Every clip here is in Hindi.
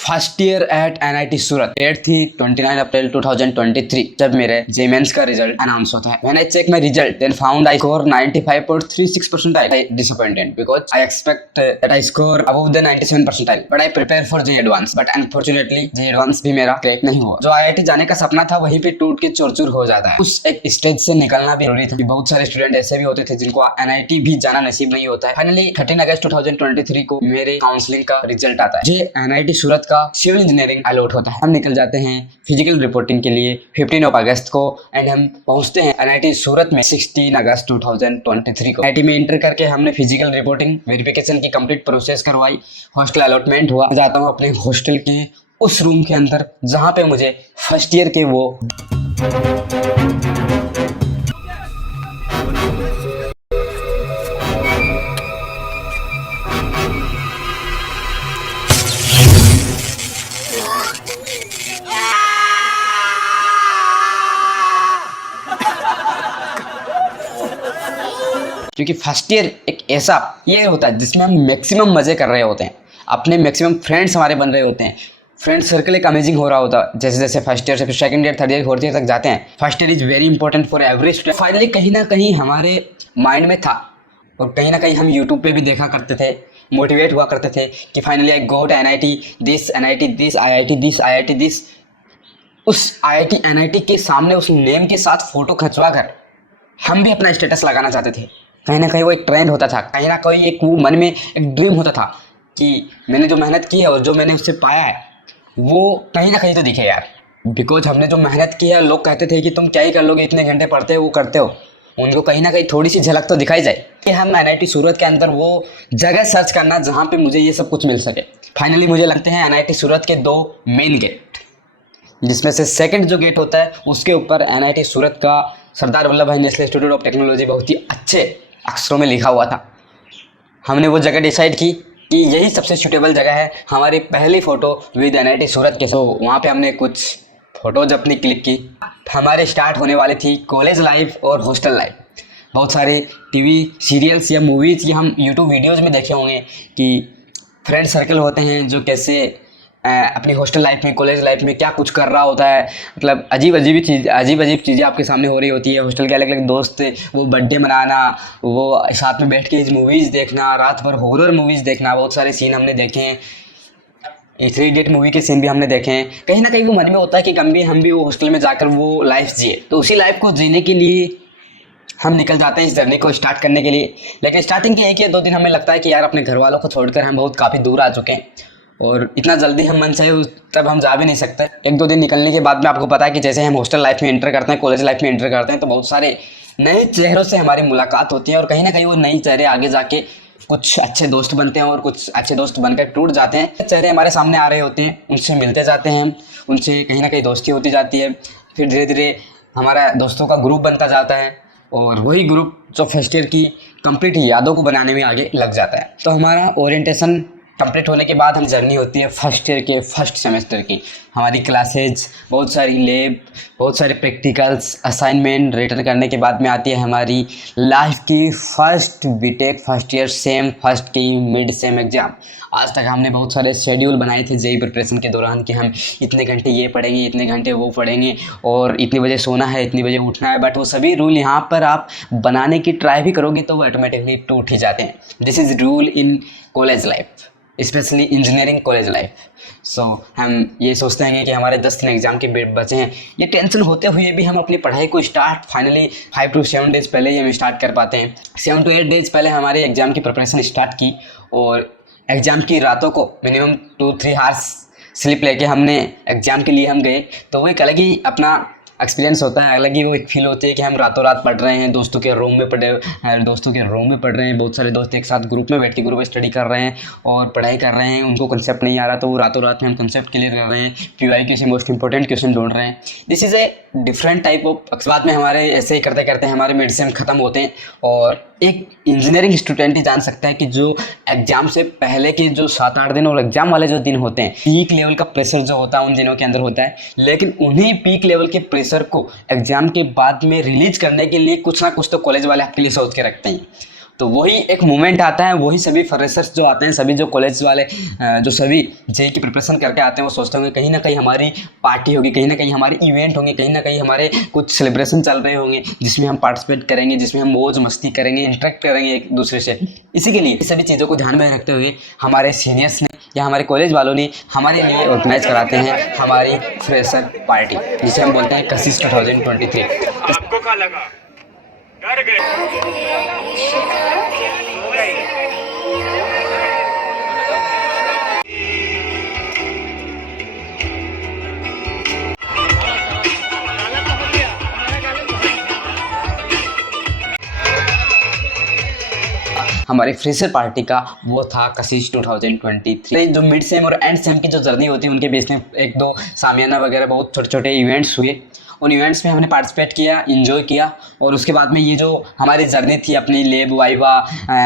फर्स्ट ईयर एट एनआईटी सूरत। डेट थी 29 अप्रैल 2023 जब मेरे जेमेंस का रिजल्ट अनाउंस होता है। When I check my result then found I score 95.36 percentile. I disappointed because I expect that I score above the 97 percentile. But I prepare for JEE Advance. But unfortunately JEE Advance भी मेरा क्रैक नहीं हुआ। जो आईआईटी जाने का सपना था वहीं पे टूट के चूर-चूर हो जाता है। उस एक स्टेज से निकलना भी जरूरी था। बहुत सारे स्टूडेंट ऐसे भी होते थे जिनको एनआईटी भी जाना नसीब नहीं होता है। फाइनली 13 अगस्त 2023 को मेरे काउंसलिंग का रिजल्ट आता है। जे एनआईटी सूरत का सिविल इंजीनियरिंग अलॉट होता है। हम निकल जाते हैं फिजिकल रिपोर्टिंग के लिए 15 अगस्त को एंड हम पहुंचते हैं एनआईटी सूरत में 16 अगस्त 2023 को। एनआईटी में एंटर करके हमने फिजिकल रिपोर्टिंग वेरिफिकेशन की कंप्लीट प्रोसेस करवाई। हॉस्टल अलॉटमेंट हुआ। जाता हूँ अपने हॉस्टल के उस रूम के अंदर जहाँ पे मुझे फर्स्ट ईयर के वो क्योंकि फर्स्ट ईयर एक ऐसा ये होता है जिसमें हम मैक्सिमम मज़े कर रहे होते हैं, अपने मैक्सिमम फ्रेंड्स हमारे बन रहे होते हैं, फ्रेंड सर्कल एक अमेजिंग हो रहा होता है। जैसे जैसे फर्स्ट ईयर से फिर second year, third year, fourth year तक जाते हैं। First year is very important for every student. Finally कहीं ना कहीं हमारे माइंड में था और कहीं ना कहीं हम यूट्यूब पे भी देखा करते थे, मोटिवेट हुआ करते थे कि finally I got NIT this, NIT this, IIT this, IIT this. उस आईआईटी एनआईटी के सामने उस नेम के साथ फ़ोटो खिंचवा कर हम भी अपना स्टेटस लगाना चाहते थे। कहीं ना कहीं वो एक ट्रेंड होता था, कहीं ना कहीं एक वो मन में एक ड्रीम होता था कि मैंने जो मेहनत की है और जो मैंने उससे पाया है वो कहीं ना कहीं तो दिखे यार। बिकॉज हमने जो मेहनत की है, लोग कहते थे कि तुम क्या ही कर लोगे, इतने घंटे पढ़ते हो, वो करते हो, उनको कहीं ना कहीं थोड़ी सी झलक तो दिखाई जाए कि हम एनआईटी सूरत के अंदर वो जगह सर्च करना जहाँ पे मुझे ये सब कुछ मिल सके। फाइनली मुझे लगते हैं एनआईटी सूरत के 2 मेन गेट, जिसमें से सेकंड जो गेट होता है उसके ऊपर एनआईटी सूरत का सरदार वल्लभ भाई नेशनल इंस्टीट्यूट ऑफ टेक्नोलॉजी बहुत ही अच्छे अक्षरों में लिखा हुआ था। हमने वो जगह डिसाइड की कि यही सबसे सूटेबल जगह है हमारी पहली फ़ोटो विद एनआईटी सूरत के। तो वहाँ पे हमने कुछ फ़ोटोज अपनी क्लिक की। हमारे स्टार्ट होने वाली थी कॉलेज लाइफ और हॉस्टल लाइफ। बहुत सारे टीवी सीरियल्स या मूवीज़ या हम यूट्यूब वीडियोज़ में देखे होंगे कि फ्रेंड सर्कल होते हैं जो कैसे अपनी हॉस्टल लाइफ में, कॉलेज लाइफ में क्या कुछ कर रहा होता है। मतलब अजीब अजीब चीज़ें आपके सामने हो रही होती है। हॉस्टल के अलग अलग दोस्त, वो बर्थडे मनाना, वो साथ में बैठ के मूवीज़ देखना, रात भर हॉरर मूवीज़ देखना, बहुत सारे सीन हमने देखे हैं। 3 इडियट मूवी के सीन भी हमने देखे हैं। कहीं ना कहीं वो मन में होता है कि हम भी वो हॉस्टल में जाकर वो लाइफ जिए। तो उसी लाइफ को जीने के लिए हम निकल जाते हैं इस जर्नी को स्टार्ट करने के लिए। लेकिन स्टार्टिंग के 1 या 2 दिन हमें लगता है कि यार अपने घर वालों को छोड़कर हम बहुत काफ़ी दूर आ चुके हैं और इतना जल्दी हम मन चाहे तब हम जा भी नहीं सकते। 1-2 दिन निकलने के बाद में आपको पता है कि जैसे हम हॉस्टल लाइफ में एंटर करते हैं, कॉलेज लाइफ में एंटर करते हैं, तो बहुत सारे नए चेहरों से हमारी मुलाकात होती है और कहीं ना कहीं वो नए चेहरे आगे जाके कुछ अच्छे दोस्त बनते हैं और कुछ अच्छे दोस्त बनकर टूट जाते हैं। चेहरे हमारे सामने आ रहे होते हैं, उनसे मिलते जाते हैं, उनसे कहीं ना कहीं दोस्ती होती जाती है। फिर धीरे धीरे हमारा दोस्तों का ग्रुप बनता जाता है और वही ग्रुप जो फर्स्ट ईयर की कंप्लीट यादों को बनाने में आगे लग जाता है। तो हमारा ओरिएंटेशन कंप्लीट होने के बाद हम जर्नी होती है फर्स्ट ईयर के फर्स्ट सेमेस्टर की। हमारी क्लासेज, बहुत सारी लैब, बहुत सारे प्रैक्टिकल्स, असाइनमेंट रिटर्न करने के बाद में आती है हमारी लाइफ की first BTech first year sem first की मिड सेम एग्ज़ाम। आज तक हमने बहुत सारे शेड्यूल बनाए थे जेईई प्रिपरेशन के दौरान कि हम इतने घंटे ये पढ़ेंगे, इतने घंटे वो पढ़ेंगे और इतनी बजे सोना है, इतनी बजे उठना है। बट वो सभी रूल यहाँ पर आप बनाने की ट्राई भी करोगे तो वो ऑटोमेटिकली टूट ही जाते हैं। This is rule in college life, specially engineering college life. So हम ये सोचते हैं कि हमारे 10 दिन एग्जाम के बचे हैं, ये टेंशन होते हुए भी हम अपनी पढ़ाई को स्टार्ट फाइनली 5 to 7 डेज़ पहले ही हम स्टार्ट कर पाते हैं। 7 to 8 डेज़ पहले हमारे एग्ज़ाम की प्रिपरेशन स्टार्ट की और एग्ज़ाम की रातों को मिनिमम 2-3 आवर्स स्लीप लेके हमने एग्ज़ाम के लिए हम गए। तो वो एक अलग ही अपना एक्सपीरियंस होता है, अलग ही वो एक फील होती है कि हम रातों रात पढ़ रहे हैं, दोस्तों के रूम में पढ़ रहे हैं, बहुत सारे दोस्त एक साथ ग्रुप में बैठ के ग्रुप स्टडी कर रहे हैं और पढ़ाई कर रहे हैं। उनको कंसेप्ट नहीं आ रहा तो वो रातों रात में हम कंसेप्ट क्लियर कर रहे हैं, पीवाईक्यू से मोस्ट इंपॉर्टेंट क्वेश्चन ढूंढ रहे हैं। This is a different type of. बाद में हमारे ऐसे ही करते करते हमारे मिड सेम ख़त्म होते हैं और एक इंजीनियरिंग स्टूडेंट ही जान सकता है कि जो एग्ज़ाम से पहले के जो 7-8 दिन और एग्ज़ाम वाले जो दिन होते हैं, पीक लेवल का प्रेशर जो होता है उन दिनों के अंदर होता है। लेकिन उन्हीं पीक लेवल के प्रेशर को एग्ज़ाम के बाद में रिलीज करने के लिए कुछ ना कुछ तो कॉलेज वाले आपके लिए सोच के रखते हैं। तो वही एक मोमेंट आता है, वही सभी फ्रेशर्स जो आते हैं, सभी जो कॉलेज वाले जो सभी जेई की प्रिपरेशन करके आते हैं, वो सोचते होंगे कहीं ना कहीं हमारी पार्टी होगी, कहीं ना कहीं हमारे इवेंट होंगे, कहीं ना कहीं हमारे कुछ सेलिब्रेशन चल रहे होंगे जिसमें हम पार्टिसिपेट करेंगे, जिसमें हम मौज मस्ती करेंगे, इंटरेक्ट करेंगे एक दूसरे से। इसी के लिए सभी चीज़ों को ध्यान में रखते हुए हमारे सीनियर्स ने या हमारे कॉलेज वालों ने हमारे लिए ऑर्गेनाइज कराते हैं हमारी फ्रेशर पार्टी, जिसे हम बोलते हैं कशिश 2023। आपको क्या लगा? डर गए? हमारी फ्रेशर पार्टी का वो था कशिश 2023। जो मिड सेम और एंड सेम की जो जर्नी होती है, उनके बीच में एक दो सामियाना वगैरह बहुत छोटे छोटे इवेंट्स हुए। उन इवेंट्स में हमने पार्टिसिपेट किया, एंजॉय किया, और उसके बाद में ये जो हमारी जर्नी थी अपनी लैब वाइवा,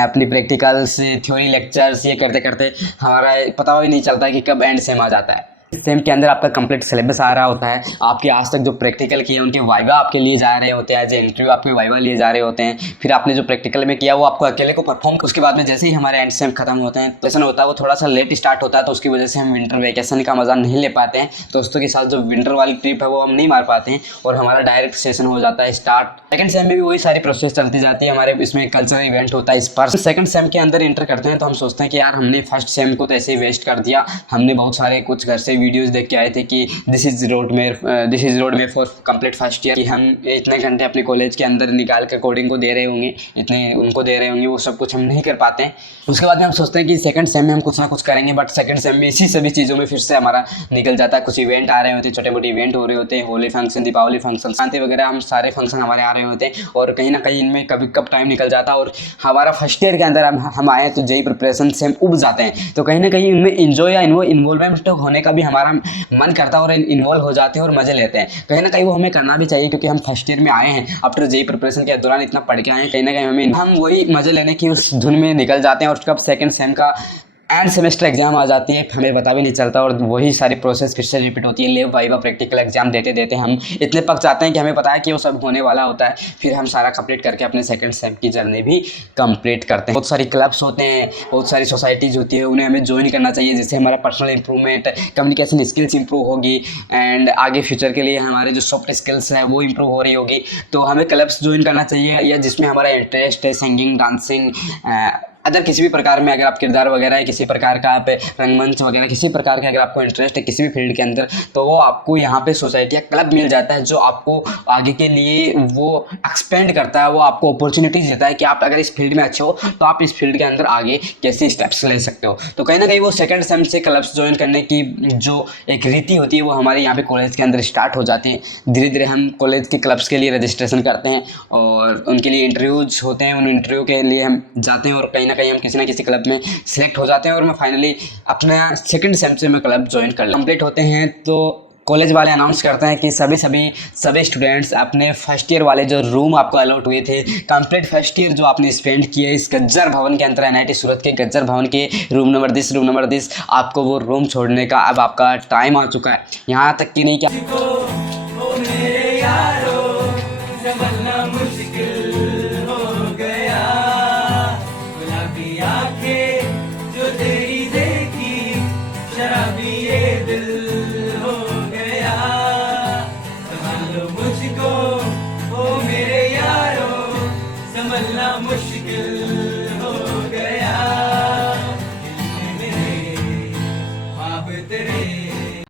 अपनी प्रैक्टिकल्स, थ्योरी लेक्चर्स, ये करते करते हमारा पता ही नहीं चलता कि कब एंड सेम आ जाता है। सेम के अंदर आपका कंप्लीट सिलेबस आ रहा होता है, आपके आज तक जो प्रैक्टिकल किए उनके वाइवा आपके लिए जा रहे होते हैं, एज ए इंटरव्यू आपके वाइवा लिए जा रहे होते हैं, फिर आपने जो प्रैक्टिकल में किया वो आपको अकेले को परफॉर्म। उसके बाद में जैसे ही हमारे एंड सेम खत्म होते हैं, सेशन होता है वो थोड़ा सा लेट स्टार्ट होता है, तो उसकी वजह से हम विंटर वेकेशन का मज़ा नहीं ले पाते हैं। दोस्तों के साथ जो विंटर वाली ट्रिप है वो हम नहीं मार पाते हैं, और हमारा डायरेक्ट सेशन हो जाता है स्टार्ट। सेकंड सेम में भी वही सारी प्रोसेस चलती जाती है, हमारे इसमें कल्चरल इवेंट होता है इस पर। सेकंड सेम के अंदर इंटर करते हैं तो हम सोचते हैं कि यार हमने फर्स्ट सेम को तो ऐसे ही वेस्ट कर दिया, हमने बहुत सारे कुछ घर से वीडियोज़ देख के आए थे कि दिस इज़ रोड में फॉर कंप्लीट फर्स्ट ईयर, कि हम इतने घंटे अपने कॉलेज के अंदर निकाल कर कोडिंग को दे रहे होंगे, इतने उनको दे रहे होंगे, वो सब कुछ हम नहीं कर पाते हैं। उसके बाद में हम सोचते हैं कि सेकंड सेम में हम कुछ ना कुछ करेंगे, बट सेकंड सेम में इसी सभी चीज़ों में फिर से हमारा निकल जाता है। कुछ इवेंट आ रहे होते हैं, छोटे मोटे इवेंट हो रहे होते हैं, होली फंक्शन, दीपावली फंक्शन, शांति वगैरह, हम सारे फंक्शन हमारे आ रहे होते हैं, और कहीं ना कहीं इनमें कभी कब टाइम निकल जाता है। और हमारा फर्स्ट ईयर के अंदर हम आए तो जेई प्रिपरेशन से हम उब जाते हैं, तो कहीं ना कहीं इनमें इंजॉय या इन्वॉल्वमेंट होने का भी हमारा मन करता है, और इन्वॉल्व हो जाते हैं और मजे लेते हैं। कहीं ना कहीं वो हमें करना भी चाहिए, क्योंकि हम फर्स्ट ईयर में आए हैं, आफ्टर जेई प्रिपरेशन के दौरान इतना पढ़ के आए हैं, कहीं ना कहीं हम वही मजे लेने की उस धुन में निकल जाते हैं, और कब सेकंड सेम का एंड सेमेस्टर एग्जाम आ जाती है हमें पता भी नहीं चलता, और वही सारी प्रोसेस फिर से रिपीट होती है। लैब वाइवा प्रैक्टिकल एग्जाम देते देते हम इतने पक जाते हैं कि हमें पता है कि वो सब होने वाला होता है, फिर हम सारा कंप्लीट करके अपने सेकंड सेम की जर्नी भी कंप्लीट करते हैं। बहुत सारी क्लब्स होते हैं, बहुत सारी सोसाइटीज़ होती है, उन्हें हमें ज्वाइन करना चाहिए, जिससे हमारा personal improvement, communication skills improve होगी, एंड आगे फ्यूचर के लिए हमारे जो सॉफ्ट स्किल्स हैं वो इंप्रूव हो रही होगी। तो हमें क्लब्स ज्वाइन करना चाहिए, या जिसमें हमारा इंटरेस्ट है, सिंगिंग, डांसिंग, अदर किसी भी प्रकार में, अगर आप किरदार वगैरह है, किसी प्रकार का आप रंगमंच वगैरह किसी प्रकार का अगर आपको इंटरेस्ट है किसी भी फील्ड के अंदर, तो वो आपको यहाँ पे सोसाइटी या क्लब मिल जाता है, जो आपको आगे के लिए वो एक्सपेंड करता है, वो आपको अपॉर्चुनिटीज देता है कि आप अगर इस फील्ड में अच्छे हो तो आप इस फील्ड के अंदर आगे कैसे स्टेप्स ले सकते हो। तो कहीं ना कहीं वो सेकंड सेम से क्लब्स ज्वाइन करने की जो एक रीति होती है वो हमारे यहाँ पे कॉलेज के अंदर स्टार्ट हो जाती है। धीरे धीरे हम कॉलेज के क्लब्स के लिए रजिस्ट्रेशन करते हैं, और उनके लिए इंटरव्यूज होते हैं, उन इंटरव्यू के लिए हम जाते हैं, और कहीं ना कहीं हम किसी ना किसी क्लब में सिलेक्ट हो जाते हैं, और मैं फाइनली अपना सेकंड सेम से मैं क्लब ज्वाइन कर कंप्लीट होते हैं। तो कॉलेज वाले अनाउंस करते हैं कि सभी स्टूडेंट्स अपने फर्स्ट ईयर वाले जो रूम आपको अलॉट हुए थे, कंप्लीट फर्स्ट ईयर जो आपने स्पेंड किया इस गज्जर भवन के अंदर, NIT सूरत के गज्जर भवन के रूम नंबर 10 आपको वो रूम छोड़ने का अब आपका टाइम आ चुका है। यहाँ तक कि नहीं क्या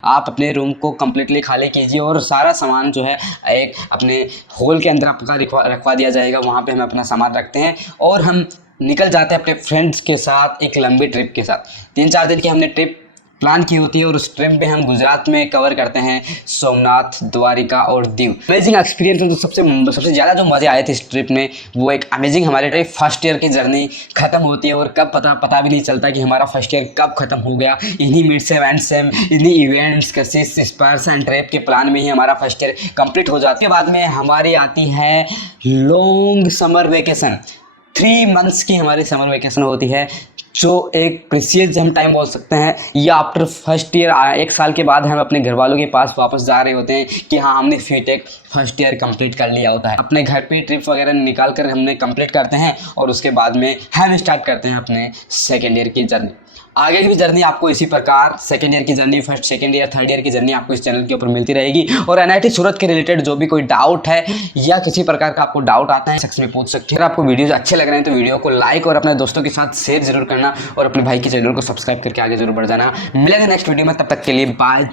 आप अपने रूम को कम्प्लीटली खाली कीजिए, और सारा सामान जो है एक अपने हॉल के अंदर आपका रखवा दिया जाएगा। वहाँ पे हम अपना सामान रखते हैं और हम निकल जाते हैं अपने फ्रेंड्स के साथ एक लंबी ट्रिप के साथ। 3-4 दिन की हमने ट्रिप प्लान की होती है, और उस ट्रिप में हम गुजरात में कवर करते हैं सोमनाथ, द्वारिका और दीव। अमेजिंग एक्सपीरियंस है। तो सबसे ज़्यादा जो मज़े आए थे इस ट्रिप में, वो एक अमेजिंग हमारे ट्रिप फर्स्ट ईयर की जर्नी खत्म होती है, और कब पता भी नहीं चलता कि हमारा फर्स्ट ईयर कब खत्म हो गया। इन्हीं मिड सेम एंड सेम, इन्हीं इवेंट्स, कशिश, स्पर्श एंड ट्रिप के प्लान में ही हमारा फर्स्ट ईयर कंप्लीट हो जाता है। बाद में हमारी आती है लॉन्ग समर वेकेशन। 3 मंथ्स की हमारी समर वेकेशन होती है। जो एक प्रीसियस हम टाइम बोल सकते हैं, या आफ्टर फर्स्ट ईयर 1 साल के बाद हम अपने घर वालों के पास वापस जा रहे होते हैं कि हाँ हमने फीटेक फर्स्ट ईयर कंप्लीट कर लिया होता है। अपने घर पे ट्रिप वगैरह निकाल कर हमने कंप्लीट करते हैं और उसके बाद में हम स्टार्ट करते हैं अपने सेकेंड ईयर की जर्नी। आगे की भी जर्नी आपको इसी प्रकार सेकेंड ईयर की journey, first second year third year की जर्नी आपको इस चैनल के ऊपर मिलती रहेगी। और NIT सूरत के रिलेटेड जो भी कोई डाउट है या किसी प्रकार का आपको डाउट आता है सेक्शन में पूछ सकते हैं। अगर आपको वीडियोस अच्छे लग रहे हैं तो वीडियो को लाइक और अपने दोस्तों के साथ शेयर जरूर करना और अपने भाई के चैनल को सब्सक्राइब करके आगे जरूर बढ़ जाना। मिलेंगे नेक्स्ट वीडियो में, तब तक के लिए बाय।